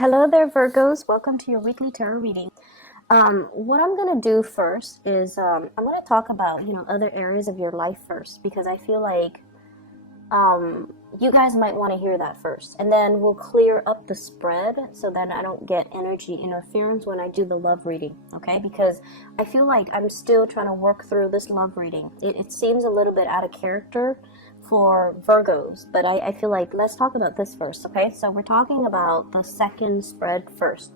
Hello there, Virgos. Welcome to your weekly tarot reading. What I'm going to do first is I'm going to talk about, other areas of your life first because I feel like you guys might want to hear that first. And then we'll clear up the spread so that I don't get energy interference when I do the love reading, okay? Because I feel like I'm still trying to work through this love reading. It seems a little bit out of character for Virgos, but I feel like let's talk about this first, okay? So we're talking about the second spread first.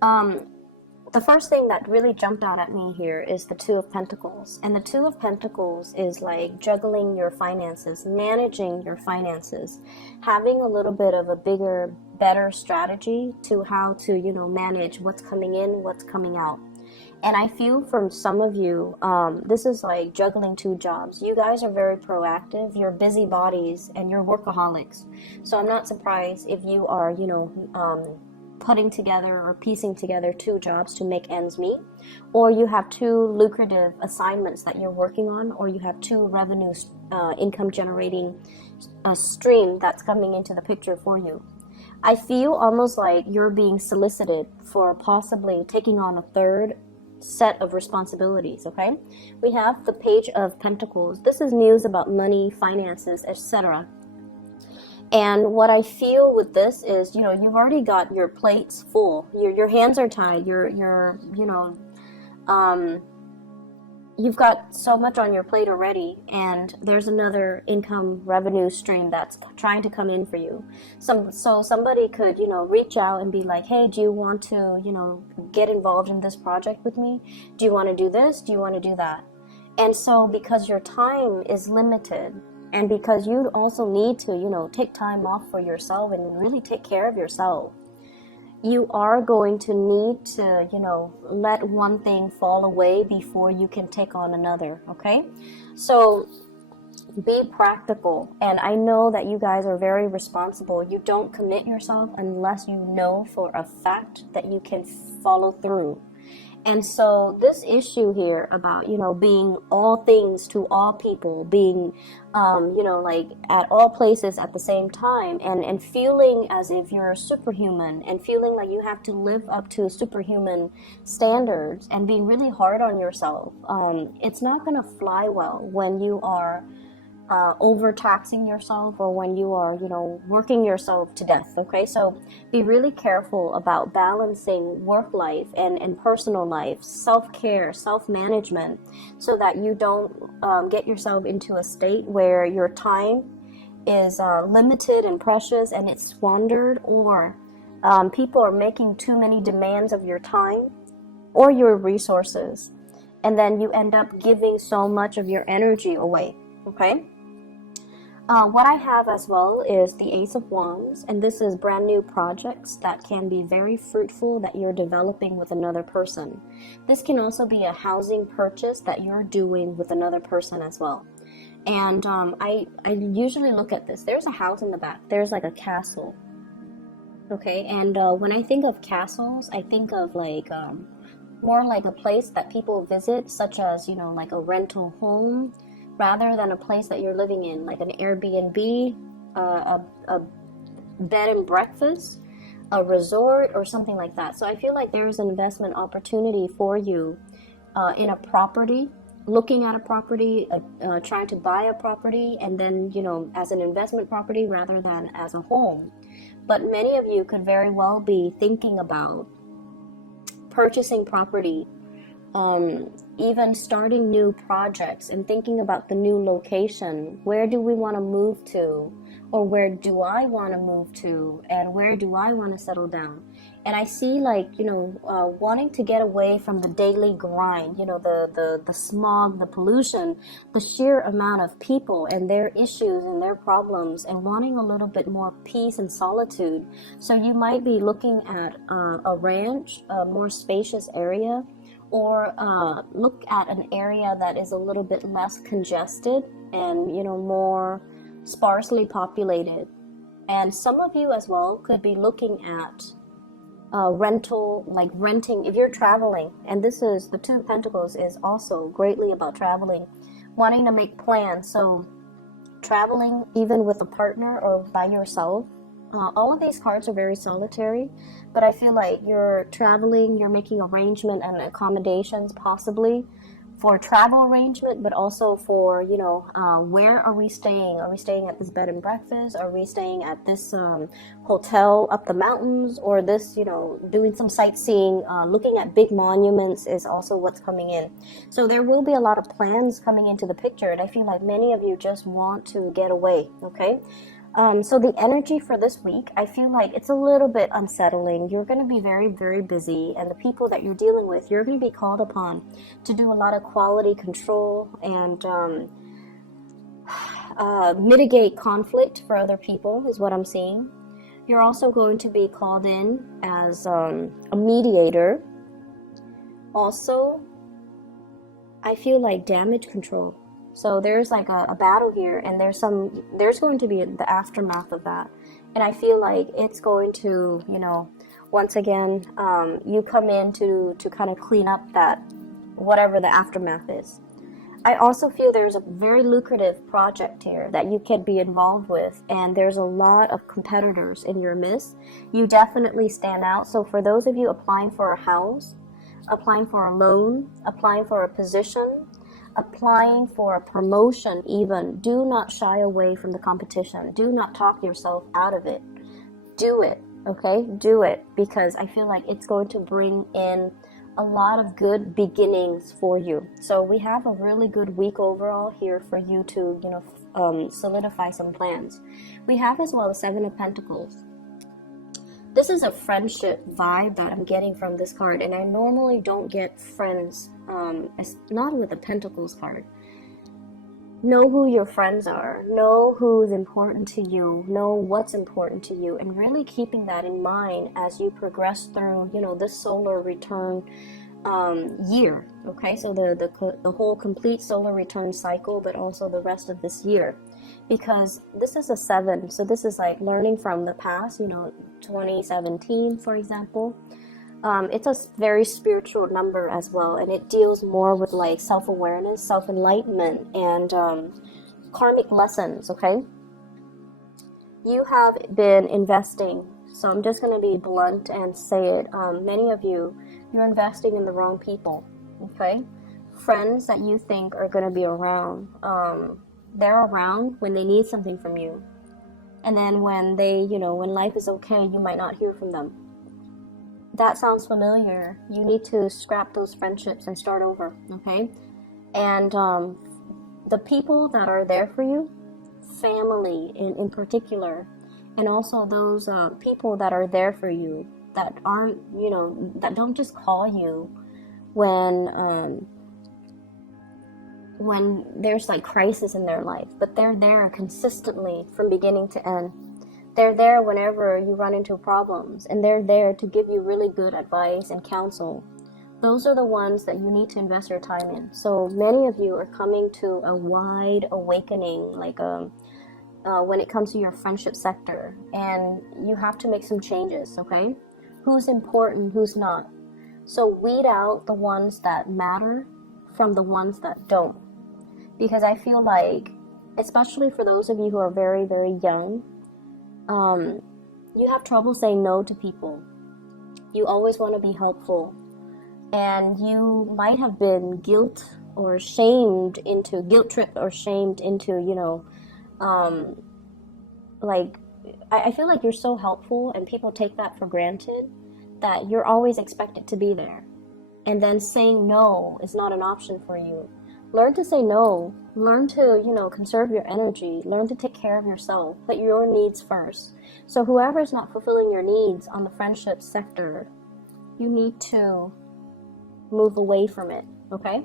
The first thing that really jumped out at me here is the Two of Pentacles. And the Two of Pentacles is like juggling your finances, managing your finances, having a little bit of a bigger, better strategy to how to, manage what's coming in, what's coming out. And I feel from some of you, this is like juggling two jobs. You guys are very proactive. You're busybodies and you're workaholics. So I'm not surprised if you are, putting together or piecing together two jobs to make ends meet, or you have two lucrative assignments that you're working on, or you have two revenue income generating stream that's coming into the picture for you. I feel almost like you're being solicited for possibly taking on a third set of responsibilities, okay? We have the Page of Pentacles. This is news about money, finances, etc. And what I feel with this is, you've already got your plates full. Your hands are tied. You've got so much on your plate already, and there's another income revenue stream that's trying to come in for you. So somebody could, reach out and be like, hey, do you want to, get involved in this project with me? Do you want to do this? Do you want to do that? And so because your time is limited, and because you also need to, take time off for yourself and really take care of yourself, you are going to need to, let one thing fall away before you can take on another, okay? So be practical. And I know that you guys are very responsible. You don't commit yourself unless you know for a fact that you can follow through. And so this issue here about, being all things to all people, being, like at all places at the same time, and feeling as if you're superhuman, and feeling like you have to live up to superhuman standards, and being really hard on yourself, it's not going to fly well when you are overtaxing yourself, or when you are, working yourself to death, okay? So be really careful about balancing work life and personal life, self-care, self-management, so that you don't get yourself into a state where your time is limited and precious and it's squandered, or people are making too many demands of your time or your resources, and then you end up giving so much of your energy away, okay? What I have as well is the Ace of Wands, and this is brand new projects that can be very fruitful that you're developing with another person. This can also be a housing purchase that you're doing with another person as well. And I usually look at this. There's a house in the back. There's like a castle. Okay, and when I think of castles, I think of like more like a place that people visit, such as, like a rental home, rather than a place that you're living in, like an Airbnb, a bed and breakfast, a resort, or something like that. So I feel like there's an investment opportunity for you in a property, looking at a property, trying to buy a property, and then, as an investment property rather than as a home. But many of you could very well be thinking about purchasing property, even starting new projects and thinking about the new location. Where do we want to move to? Or where do I want to move to? And where do I want to settle down? And I see like, wanting to get away from the daily grind, the smog, the pollution, the sheer amount of people and their issues and their problems, and wanting a little bit more peace and solitude. So you might be looking at a ranch, a more spacious area, or look at an area that is a little bit less congested and, more sparsely populated. And some of you as well could be looking at rental, like renting, if you're traveling. And this is, the Two of Pentacles is also greatly about traveling, wanting to make plans. So traveling even with a partner or by yourself, All of these cards are very solitary, but I feel like you're traveling, you're making arrangement and accommodations possibly for travel arrangement, but also for, where are we staying? Are we staying at this bed and breakfast? Are we staying at this hotel up the mountains? Or this, doing some sightseeing, looking at big monuments is also what's coming in. So there will be a lot of plans coming into the picture, and I feel like many of you just want to get away, okay? So the energy for this week, I feel like it's a little bit unsettling. You're going to be very, very busy, and the people that you're dealing with, you're going to be called upon to do a lot of quality control and mitigate conflict for other people is what I'm seeing. You're also going to be called in as a mediator. Also, I feel like damage control. So there's like a battle here, and there's going to be the aftermath of that. And I feel like it's going to, once again, you come in to kind of clean up that, whatever the aftermath is. I also feel there's a very lucrative project here that you could be involved with, and there's a lot of competitors in your midst. You definitely stand out. So for those of you applying for a house, applying for a loan, applying for a position, applying for a promotion even, do not shy away from the competition. Do not talk yourself out of it. Do it, okay? Do it, because I feel like it's going to bring in a lot of good beginnings for you. So we have a really good week overall here for you to, solidify some plans. We have as well the Seven of Pentacles. This is a friendship vibe that I'm getting from this card, and I normally don't get friends, not with the Pentacles card. Know who your friends are, know who's important to you, know what's important to you, and really keeping that in mind as you progress through, this solar return year, okay? So the whole complete solar return cycle, but also the rest of this year. Because this is a 7, so this is like learning from the past, 2017, for example. It's a very spiritual number as well, and it deals more with like self-awareness, self-enlightenment, and karmic lessons, okay? You have been investing, so I'm just going to be blunt and say it. Many of you, you're investing in the wrong people, okay? Friends that you think are going to be around, they're around when they need something from you. And then when they, when life is okay, you might not hear from them. That sounds familiar. You need to scrap those friendships and start over, okay? And the people that are there for you, family in particular, and also those people that are there for you that aren't, that don't just call you when there's like crisis in their life, but they're there consistently from beginning to end. They're there whenever you run into problems, and they're there to give you really good advice and counsel. Those are the ones that you need to invest your time in. So many of you are coming to a wide awakening, like when it comes to your friendship sector, and you have to make some changes, okay? Who's important, who's not. So weed out the ones that matter from the ones that don't. Because I feel like, especially for those of you who are very, very young, you have trouble saying no to people. You always want to be helpful. And you might have been guilt tripped or shamed into, I feel like you're so helpful and people take that for granted that you're always expected to be there. And then saying no is not an option for you. Learn to say no. Learn to, conserve your energy. Learn to take care of yourself. Put your needs first. So whoever's not fulfilling your needs on the friendship sector, you need to move away from it, okay?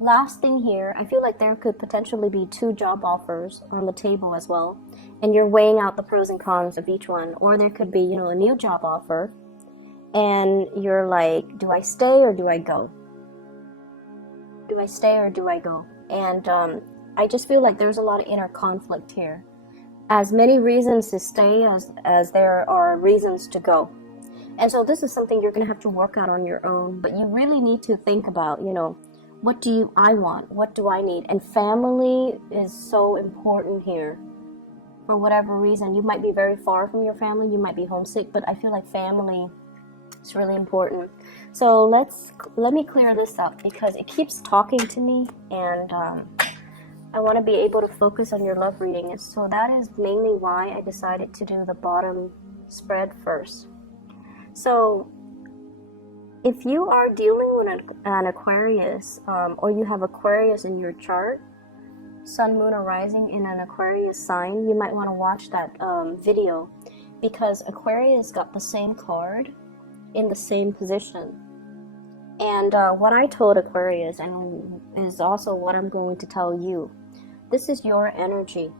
Last thing here, I feel like there could potentially be 2 job offers on the table as well. And you're weighing out the pros and cons of each one. Or there could be, a new job offer. And you're like, do I stay or do I go? Do I stay or do I go? And I just feel like there's a lot of inner conflict here. As many reasons to stay as there are reasons to go. And so this is something you're going to have to work out on your own. But you really need to think about, what I want? What do I need? And family is so important here. for whatever reason. You might be very far from your family, you might be homesick, but I feel like family is really important. So let me clear this up because it keeps talking to me, and I want to be able to focus on your love reading. And so that is mainly why I decided to do the bottom spread first. So if you are dealing with an Aquarius, or you have Aquarius in your chart, Sun, Moon, or Rising in an Aquarius sign, you might want to watch that video, because Aquarius got the same card in the same position. And what I told Aquarius, and is also what I'm going to tell you, this is your energy.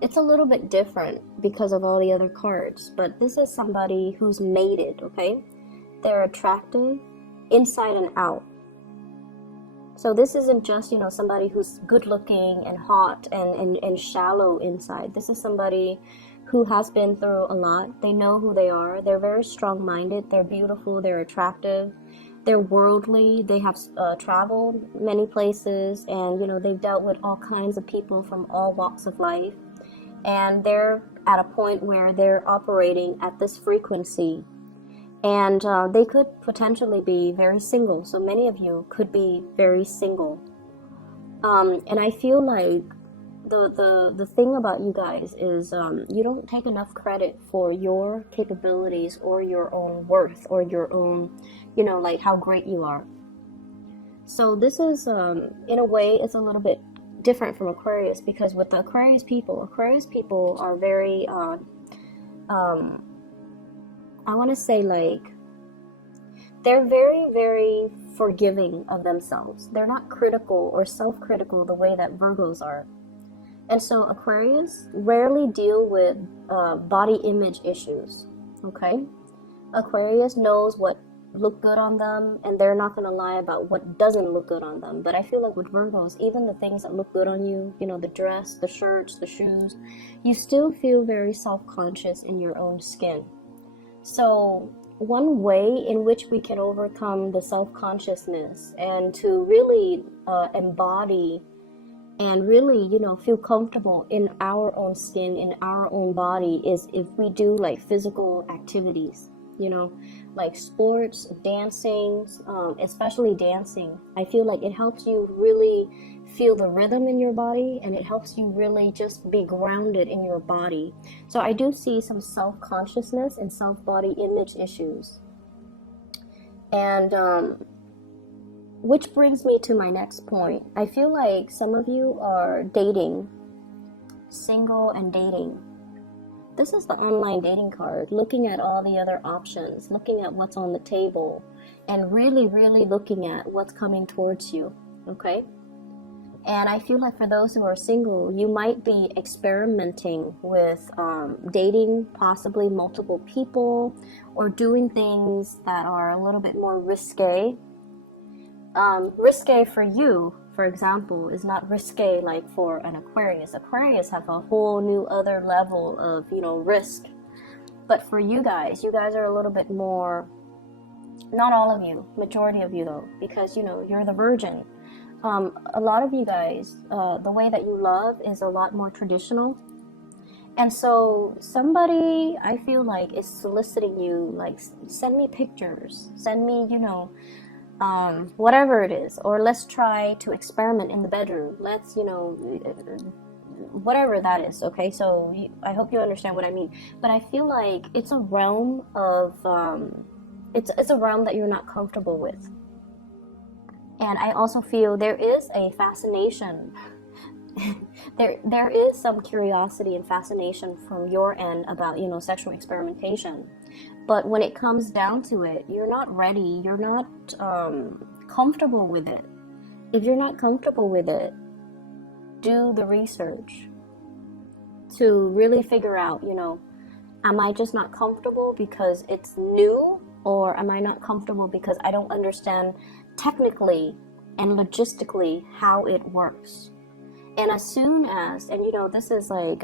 It's a little bit different because of all the other cards, but this is somebody who's mated, okay? They're attractive inside and out. So this isn't just, somebody who's good looking and hot and shallow inside. This is somebody who has been through a lot. They know who they are. They're very strong-minded. They're beautiful. They're attractive. They're worldly. They have traveled many places, and, they've dealt with all kinds of people from all walks of life. And they're at a point where they're operating at this frequency. And they could potentially be very single. So many of you could be very single. And I feel like the thing about you guys is you don't take enough credit for your capabilities or your own worth or your own, like how great you are. So this is, in a way, it's a little bit different from Aquarius, because with the Aquarius people are very, I want to say, like, they're very, very forgiving of themselves. They're not critical or self-critical the way that Virgos are. And so Aquarius rarely deal with body image issues, okay? Aquarius knows what look good on them, and they're not going to lie about what doesn't look good on them. But I feel like with Virgos, even the things that look good on you, the dress, the shirts, the shoes, you still feel very self-conscious in your own skin. So one way in which we can overcome the self-consciousness and to really embody and really, feel comfortable in our own skin, in our own body, is if we do like physical activities, like sports, dancing, especially dancing. I feel like it helps you really feel the rhythm in your body, and it helps you really just be grounded in your body. So I do see some self-consciousness and self-body image issues. And which brings me to my next point. I feel like some of you are dating, single and dating. This is the online dating card, looking at all the other options, looking at what's on the table, and really, really looking at what's coming towards you, okay? And I feel like for those who are single, you might be experimenting with dating possibly multiple people, or doing things that are a little bit more risque. Risque for you, for example, is not risque like for an Aquarius. Aquarius have a whole new other level of, risk. But for you guys are a little bit more, not all of you, majority of you though, because, you're the virgin. A lot of you guys, the way that you love is a lot more traditional. And so somebody, I feel like, is soliciting you, like, send me pictures, send me, whatever it is, or let's try to experiment in the bedroom. Let's, whatever that is, okay? So I hope you understand what I mean. But I feel like it's a realm of, it's a realm that you're not comfortable with. And I also feel there is a fascination. there is some curiosity and fascination from your end about, sexual experimentation. But when it comes down to it, you're not ready. You're not comfortable with it. If you're not comfortable with it, do the research to really figure out, am I just not comfortable because it's new? Or am I not comfortable because I don't understand technically and logistically how it works? And as soon as, and this is like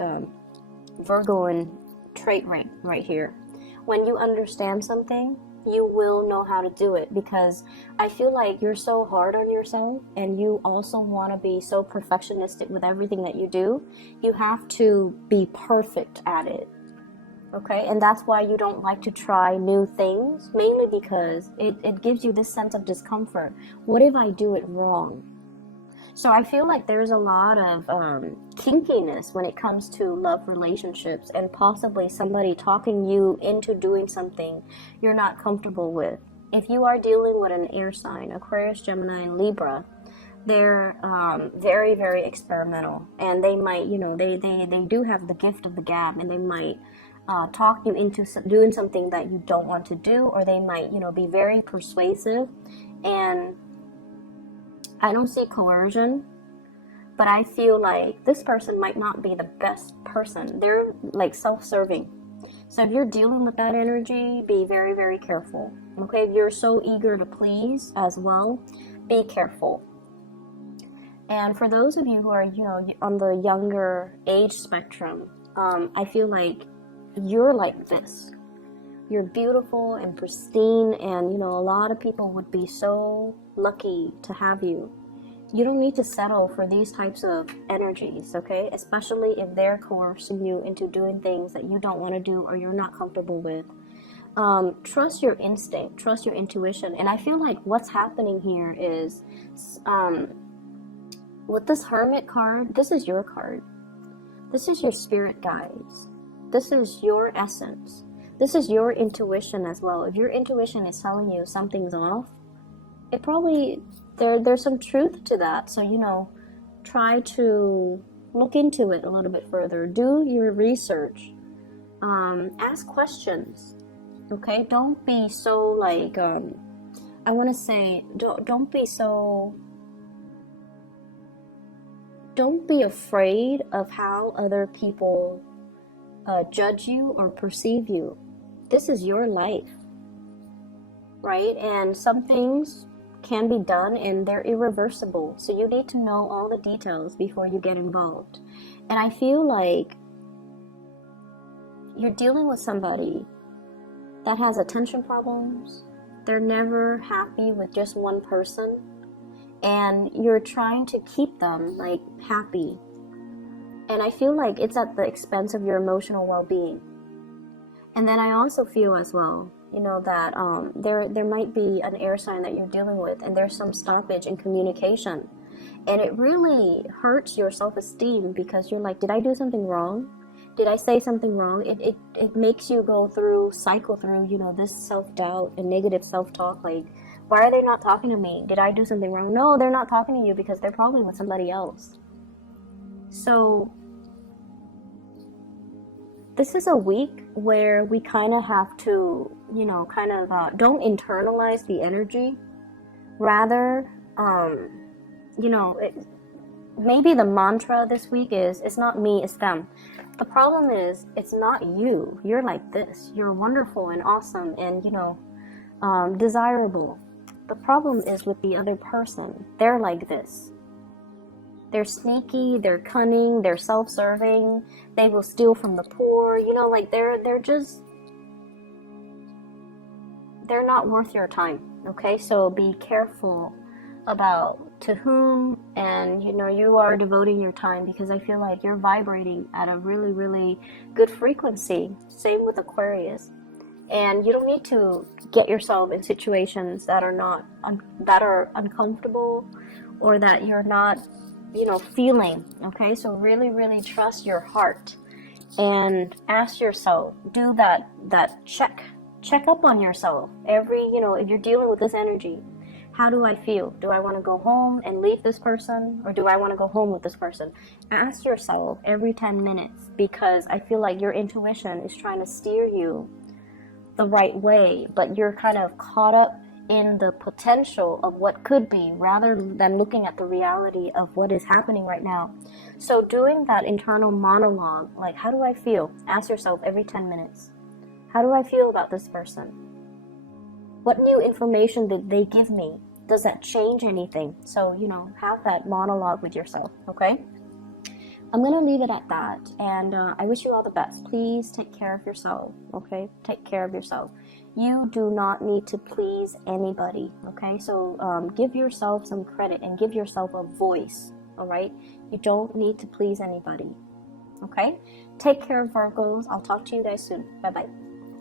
Virgo and trait right here. When you understand something you will know how to do it, because I feel like you're so hard on yourself and you also want to be so perfectionistic with everything that you do. You have to be perfect at it. Okay, and that's why you don't like to try new things, mainly because it gives you this sense of discomfort. What if I do it wrong? So I feel like there's a lot of kinkiness when it comes to love relationships, and possibly somebody talking you into doing something you're not comfortable with. If you are dealing with an air sign, Aquarius, Gemini, and Libra, they're very, very experimental, and they might, they do have the gift of the gab, and they might talk you into doing something that you don't want to do, or they might, be very persuasive. And I don't see coercion, but I feel like this person might not be the best person. They're like self-serving. So if you're dealing with that energy, be very, very careful. Okay, if you're so eager to please as well, be careful. And for those of you who are, on the younger age spectrum, I feel like you're like this. You're beautiful and pristine, and a lot of people would be so lucky to have you. You don't need to settle for these types of energies, okay? Especially if they're coercing you into doing things that you don't want to do or you're not comfortable with. Trust your instinct, trust your intuition. And I feel like what's happening here is, with this Hermit card, this is your card. This is your spirit guides. This is your essence. This is your intuition as well. If your intuition is telling you something's off, it probably, there's some truth to that. So, try to look into it a little bit further. Do your research. Ask questions. Okay? Don't be so like, I want to say, don't be afraid of how other people judge you or perceive you. This is your life, right? And some things can be done and they're irreversible. So you need to know all the details before you get involved. And I feel like you're dealing with somebody that has attention problems. They're never happy with just one person. And you're trying to keep them like happy. And I feel like it's at the expense of your emotional well-being. And then I also feel as well, that there might be an air sign that you're dealing with, and there's some stoppage in communication. And it really hurts your self-esteem, because you're like, did I do something wrong? Did I say something wrong? It makes you cycle through, this self-doubt and negative self-talk, like, why are they not talking to me? Did I do something wrong? No, they're not talking to you because they're probably with somebody else. So this is a week where we kind of have to, don't internalize the energy. Rather, maybe the mantra this week is, it's not me, it's them. The problem is, it's not you. You're like this. You're wonderful and awesome and, desirable. The problem is with the other person. They're like this. They're sneaky, they're cunning, they're self-serving, they will steal from the poor, they're not worth your time, okay? So be careful about to whom and you are devoting your time, because I feel like you're vibrating at a really, really good frequency. Same with Aquarius. And you don't need to get yourself in situations that are uncomfortable, or that you're not feeling. Okay, so really, really trust your heart and ask yourself, do that check up on yourself every, if you're dealing with this energy. How do I feel? Do I want to go home and leave this person, or do I want to go home with this person? Ask yourself every 10 minutes, because I feel like your intuition is trying to steer you the right way, but you're kind of caught up in the potential of what could be, rather than looking at the reality of what is happening right now. So doing that internal monologue, like, how do I feel? Ask yourself every 10 minutes. How do I feel about this person? What new information did they give me? Does that change anything? So, have that monologue with yourself, okay? I'm gonna leave it at that, and I wish you all the best. Please take care of yourself, okay? Take care of yourself. You do not need to please anybody, okay? So give yourself some credit and give yourself a voice, all right? You don't need to please anybody, okay? Take care, Virgos. I'll talk to you guys soon. Bye-bye.